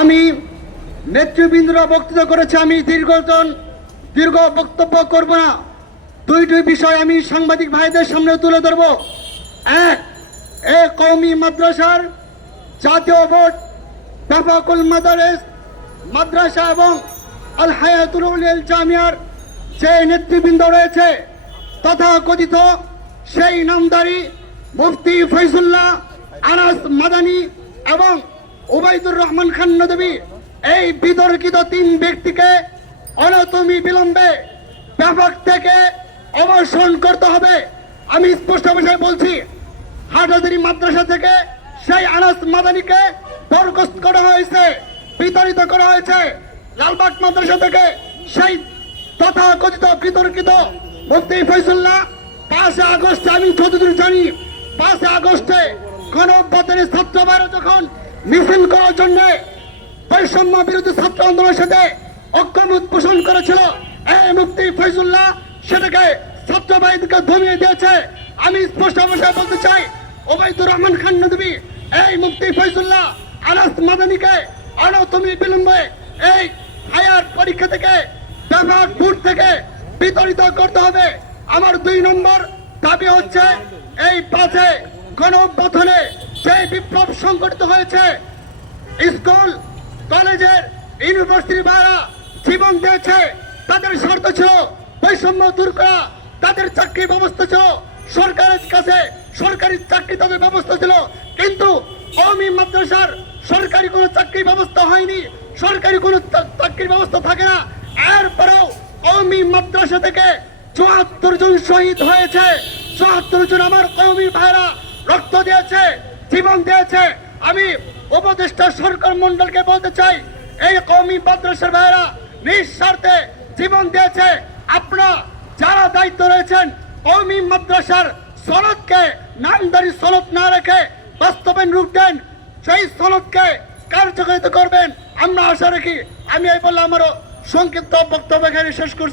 আমি নেতৃবৃন্দরা বক্তৃতা করেছে, আমি দীর্ঘজন দীর্ঘ বক্তব্য করব না। দুইটি বিষয় আমি সাংবাদিক ভাইদের সামনে তুলে ধরব। এক, এ কওমি মাদ্রাসার জাতীয় বোর্ড, ব্যাপকুল মাদারেস মাদ্রাসা এবং আল হায়াতুল উলিয়াল জামিয়ার যে নেতৃবৃন্দ রয়েছে তথা কথিত সেই নামদারি মুফতি ফৈজুল্লাহ আনাস মাদানি এবং ওবায়দুর রহমান খান নদবী এই বিতর্কিত তিন ব্যক্তিকে অনতমি বিলম্বে ব্যাপক থেকে অবসান করতে হবে। আমি স্পষ্ট ভাষায় বলছি হাটাদারি মাদ্রাসা থেকে সেই আনাস মাদানিকে বরখাস্ত করা হয়েছে, বিতাড়িত করা হয়েছে। লালবাগ মাদ্রাসা থেকে সেই তথা কথিত বিতর্কিত মুফতি ফৈসুল্লাহ পাঁচে আগস্টে, আমি যতদূর জানি পাঁচে আগস্টে গণ অভ্যুত্থানের ছাত্র ভাইরা যখন মিছিল করার জন্য বৈষম্য বিরোধী ছাত্র আন্দোলনের সাথে ঐক্যমত পোষণ করেছিল। এই মুফতি ফৈজুল্লাহ সেটাকে ছাত্র ভাইদেরকে ধমিয়ে দিয়েছে। আমি স্পষ্ট ভাষায় বলতে চাই, ওবায়দুর রহমান খান নদী, এই মুফতি ফৈজুল্লাহ, আনাস মাদানিকে অনতমি বিলম্বে এই হায়ার পরীক্ষা থেকে, ব্যাপক বুট থেকে বিতরিত করতে হবে। আমার দুই নম্বর দাবি হচ্ছে, এই পাঁচে গণ যে বিপ্লব সংগঠিত হয়েছে, স্কুল, কলেজের, ইউনিভার্সিটি ভাইরা জীবন দিয়েছে। তাদের শর্ত ছিল বৈষম্য দূর করা, তাদের চাকরি ব্যবস্থা ছিল সরকারের কাছে, সরকারি চাকরি তাদের ব্যবস্থা ছিল। কিন্তু কওমি মাদ্রাসার সরকারি কোনো চাকরি ব্যবস্থা হয়নি, সরকারি কোনো চাকরির ব্যবস্থা থাকে না। এরপরেও কওমি মাদ্রাসা থেকে চুয়াত্তর জন শহীদ হয়েছে। চুয়াত্তর জন আমার কওমি ভাইরা রক্ত দিয়েছে। জীবন দিয়েছে। আমি উপদেষ্টা সরকার মন্ডলকে বলতে চাই, এই কওমি মাদ্রাসার ভাইরা নিঃস্বার্থে জীবন দিয়েছে। আপনারা যারা দায়িত্ব রয়েছেন, কওমি মাদ্রাসার সনদকে নামদারি সনদ না রেখে বাস্তবায়ন রূপ দেন, সেই সনদকে কার্যকরিত করবেন। আমরা আশা রাখি, আমি এই বললাম আমারও সংক্ষিপ্ত বক্তব্য এখানে শেষ করছি।